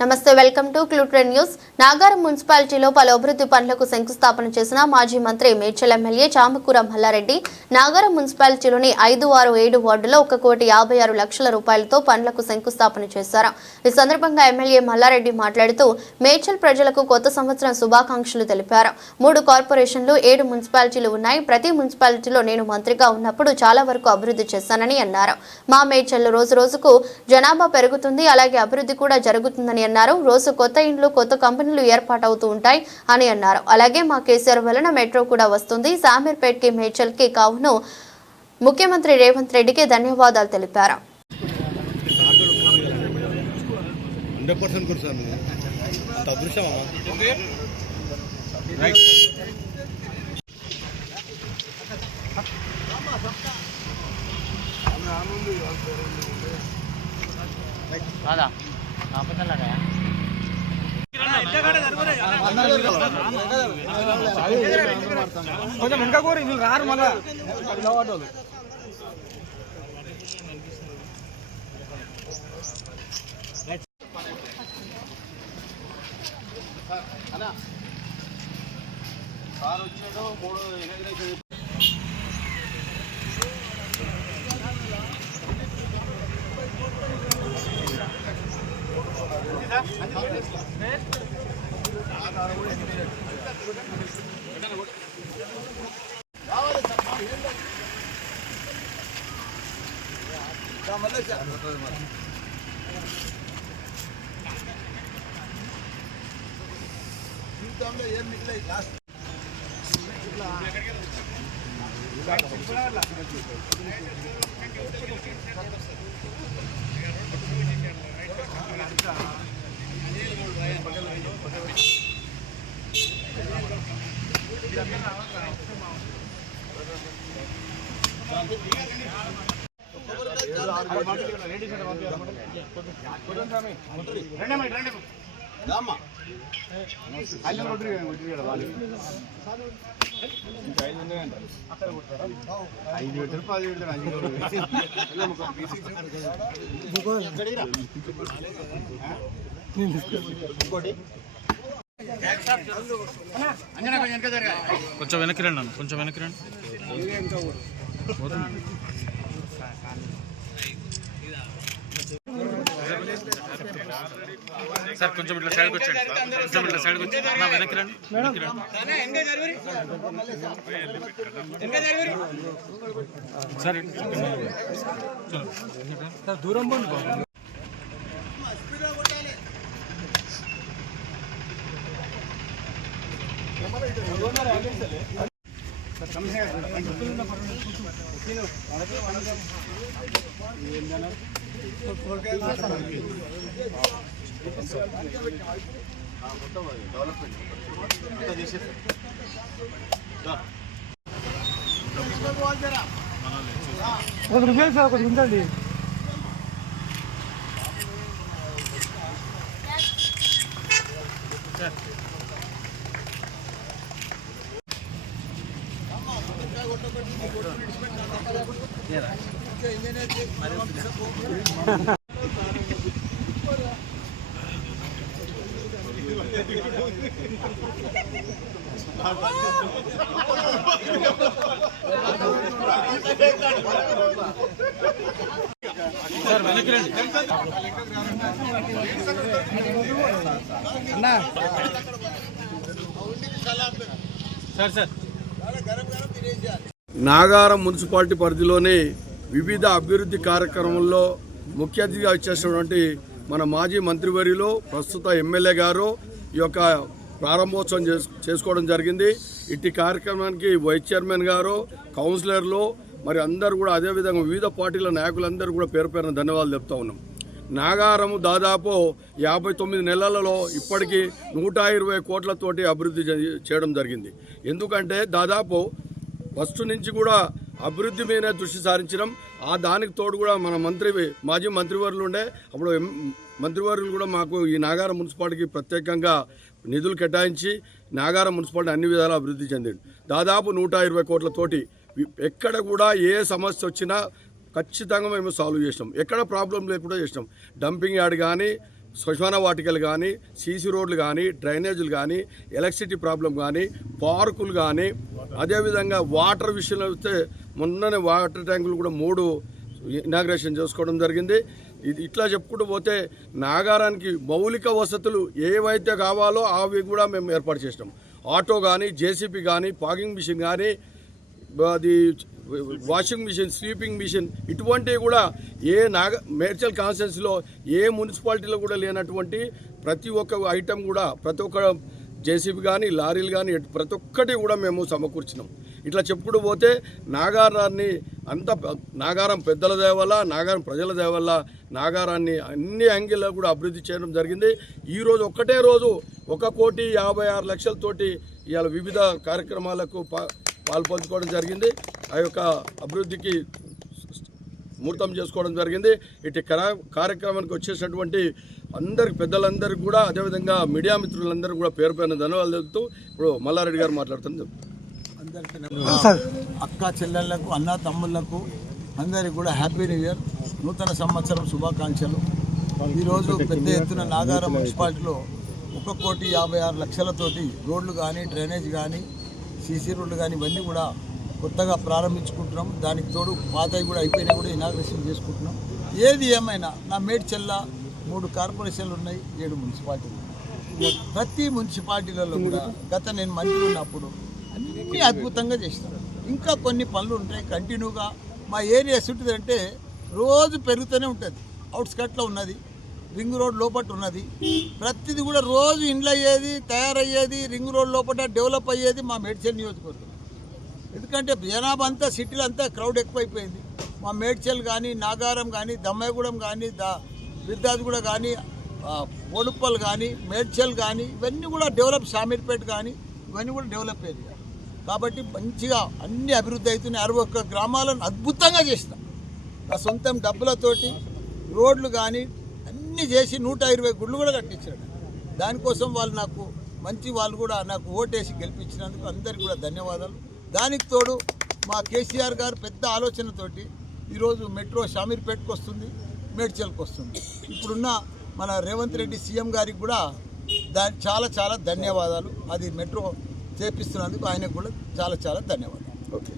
నమస్తే, welcome to క్లూట్రెన్ news. Nagaram మున్సిపాలిటీలో పలు అభివృద్ధి పనులకు శంకుస్థాపన చేసిన మాజీ మంత్రి మేడ్చల్ ఎమ్మెల్యే చామకూర మల్లారెడ్డి నాగారం మున్సిపాలిటీలోని 5, 6, 7 వార్డులో 1,56,00,000 రూపాయలతో పనులకు శంకుస్థాపన చేశారు. ఈ సందర్భంగా ఎమ్మెల్యే మల్లారెడ్డి మాట్లాడుతూ మేడ్చల్ ప్రజలకు కొత్త సంవత్సరం శుభాకాంక్షలు తెలిపారు. 3 కార్పొరేషన్లు, 7 మున్సిపాలిటీలు ఉన్నాయి. ప్రతి మున్సిపాలిటీలో నేను మంత్రిగా ఉన్నప్పుడు చాలా వరకు అభివృద్ధి చేశానని అన్నారు. మా మేడ్చల్ రోజు రోజుకు జనాభా పెరుగుతుంది, అలాగే అభివృద్ధి కూడా జరుగుతుందని అన్నారు. రోజు కొత్త ఇండ్లు, కొత్త కంపెనీలు ఏర్పాటవుతూ ఉంటాయి అని అన్నారు. అలాగే మా కేసీఆర్ వలన మెట్రో కూడా వస్తుంది. శామీర్పేట్ కి, మేడ్చల్ కి కావును ముఖ్యమంత్రి రేవంత్ రెడ్డికి ధన్యవాదాలు తెలిపారు. కొంచెం వెనక కోరి వీళ్ళు రారు మళ్ళా సార్ వచ్చాడు 3 జీవితంలో ఏం మిగిలాయి లాస్ట్ కొంచెం వెనక్కి రండి అన్న, కొంచెం వెనక్కి రండి సార్. కొంచెం ఇట్లా సైడ్కి వచ్చండి, కొంచెం ఇట్లా సైడ్కి వచ్చి వెనక్కి రండి, వెనక్కి రండి సార్. దూరం పోండి బాబు. రూపాయలు సార్ ఒకటి ఉందండి. సార్ వెనక్కి రండి అన్నా సార్. సార్ నాగారం మున్సిపాలిటీ పరిధిలోని వివిధ అభివృద్ధి కార్యక్రమంలో ముఖ్య అతిథిగా వచ్చేసినటువంటి మన మాజీ మంత్రివర్యులు ప్రస్తుత ఎమ్మెల్యే గారు ఈ యొక్క ప్రారంభోత్సవం చేసుకోవడం జరిగింది. ఇట్టి కార్యక్రమానికి వైస్ చైర్మన్ గారు, కౌన్సిలర్లు మరి అందరూ కూడా, అదేవిధంగా వివిధ పార్టీల నాయకులందరూ కూడా పేరు పేరున ధన్యవాదాలు చెప్తా ఉన్నాం. నాగారము దాదాపు 59 నెలలలో ఇప్పటికీ 120 కోట్లతోటి అభివృద్ధి చేయడం జరిగింది. ఎందుకంటే దాదాపు ఫస్ట్ నుంచి కూడా అభివృద్ధి మీద దృష్టి సారించడం, ఆ దానికి తోడు కూడా మన మాజీ మంత్రివర్యులు ఉండే అప్పుడు మంత్రివర్యులు కూడా మాకు ఈ నాగారం మున్సిపాలిటీకి ప్రత్యేకంగా నిధులు కేటాయించి నాగారం మున్సిపాలిటీ అన్ని విధాలా అభివృద్ధి చెందింది. దాదాపు 120 కోట్లతోటి ఎక్కడ కూడా ఏ సమస్య వచ్చినా ఖచ్చితంగా మేము సాల్వ్ చేసినాం. ఎక్కడ ప్రాబ్లం లేకుండా చేసినాం. డంపింగ్ యార్డ్ కానీ, శ్మశాన వాటికలు కానీ, సీసీ రోడ్లు కానీ, డ్రైనేజీలు కానీ, ఎలక్ట్రిసిటీ ప్రాబ్లం కానీ, పార్కులు కానీ, అదేవిధంగా వాటర్ విషయంలో వస్తే మొన్ననే వాటర్ ట్యాంకులు కూడా 3 ఇనాగ్రేషన్ చేసుకోవడం జరిగింది. ఇది ఇట్లా చెప్పుకుంటూ పోతే నాగారానికి మౌలిక వసతులు ఏవైతే కావాలో అవి కూడా మేము ఏర్పాటు చేసినాం. ఆటో కానీ, జేసీబీ కానీ, పాకింగ్ మిషన్ కానీ, అది వాషింగ్ మిషన్, స్వీపింగ్ మిషన్, ఇటువంటివి కూడా మేడ్చల్ కాన్స్టిట్యున్సీలో ఏ మున్సిపాలిటీలో కూడా లేనటువంటి ప్రతి ఒక్క ఐటెం కూడా, ప్రతి ఒక్క జేసీబీ కానీ, లారీలు కానీ, ప్రతి ఒక్కటి కూడా మేము సమకూర్చినాం. ఇట్లా చెప్పుకుంటూ పోతే నాగారాన్ని నాగారం పెద్దల దేవల్ల, నాగారం ప్రజల దేవల్ల నాగారాన్ని అన్ని యాంగిల్లో కూడా అభివృద్ధి చేయడం జరిగింది. ఈరోజు ఒక్కటే రోజు 1,56,00,000తోటి ఇవాళ వివిధ కార్యక్రమాలకు పాల్పంచుకోవడం జరిగింది. ఆ యొక్క అభివృద్ధికి ముహూర్తం చేసుకోవడం జరిగింది. ఇటు కార్యక్రమానికి వచ్చేసినటువంటి అందరికి పెద్దలందరికీ కూడా, అదేవిధంగా మీడియా మిత్రులందరూ కూడా పేరు పైన ధన్యవాదాలు తెలుపుతూ ఇప్పుడు మల్లారెడ్డి గారు మాట్లాడుతున్నారు. అందరికీ అక్క చెల్లెళ్లకు, అన్న తమ్ముళ్లకు అందరికీ కూడా హ్యాపీ న్యూ ఇయర్, నూతన సంవత్సరం శుభాకాంక్షలు. ఈరోజు పెద్ద ఎత్తున నాగారం మున్సిపాలిటీలో 1,56,00,000తోటి రోడ్లు కానీ, డ్రైనేజ్ కానీ, సీసీ రోడ్లు కానీ ఇవన్నీ కూడా కొత్తగా ప్రారంభించుకుంటున్నాం. దానికి తోడు పాతవి కూడా అయిపోయినా కూడా ఇనాగ్రేషన్ చేసుకుంటున్నాం. ఏది ఏమైనా నా మేడ్చల్ల 3 కార్పొరేషన్లు ఉన్నాయి, 7 మున్సిపాలిటీలు. ప్రతి మున్సిపాలిటీలలో కూడా నేను మంత్రి ఉన్నప్పుడు అన్నీ అద్భుతంగా చేస్తాను. ఇంకా కొన్ని పనులు ఉంటాయి కంటిన్యూగా. మా ఏరియా చుట్టూ అంటే రోజు పెరుగుతూనే ఉంటుంది. అవుట్స్కట్లో ఉన్నది, రింగ్ రోడ్ లోపల ఉన్నది. ప్రతిదీ కూడా రోజు ఇండ్లు అయ్యేది, తయారయ్యేది, రింగ్ రోడ్ లోపల డెవలప్ అయ్యేది మా మేడ్చల్ నియోజకవర్గం. ఎందుకంటే జనాభా అంతా సిటీలో అంతా క్రౌడ్ ఎక్కువైపోయింది. మా మేడ్చల్ కానీ, నాగారం కానీ, దమ్మాయిగూడెం కానీ, బిర్దాజ్గూడ కానీ, బోడుప్పల్ కానీ, మేడ్చల్ కానీ ఇవన్నీ కూడా డెవలప్, షామీర్పేట కానీ ఇవన్నీ కూడా డెవలప్ ఏరియా. కాబట్టి మంచిగా అన్ని అభివృద్ధి అవుతున్నాయి. 61 గ్రామాలను అద్భుతంగా చేసినాం. నా సొంతం డబ్బులతోటి రోడ్లు కానీ అన్నీ చేసి 120 గుళ్ళు కూడా కట్టించాడు. దానికోసం వాళ్ళు కూడా నాకు ఓటేసి గెలిపించినందుకు అందరికీ కూడా ధన్యవాదాలు. దానికి తోడు మా కేసీఆర్ గారు పెద్ద ఆలోచనతోటి ఈరోజు మెట్రో షామీర్పేటకు వస్తుంది, మేడ్చల్కి వస్తుంది. ఇప్పుడున్న మన రేవంత్ రెడ్డి సీఎం గారికి కూడా చాలా చాలా ధన్యవాదాలు. అది మెట్రో చేపిస్తున్నందుకు ఆయనకు కూడా చాలా చాలా ధన్యవాదాలు. ఓకే.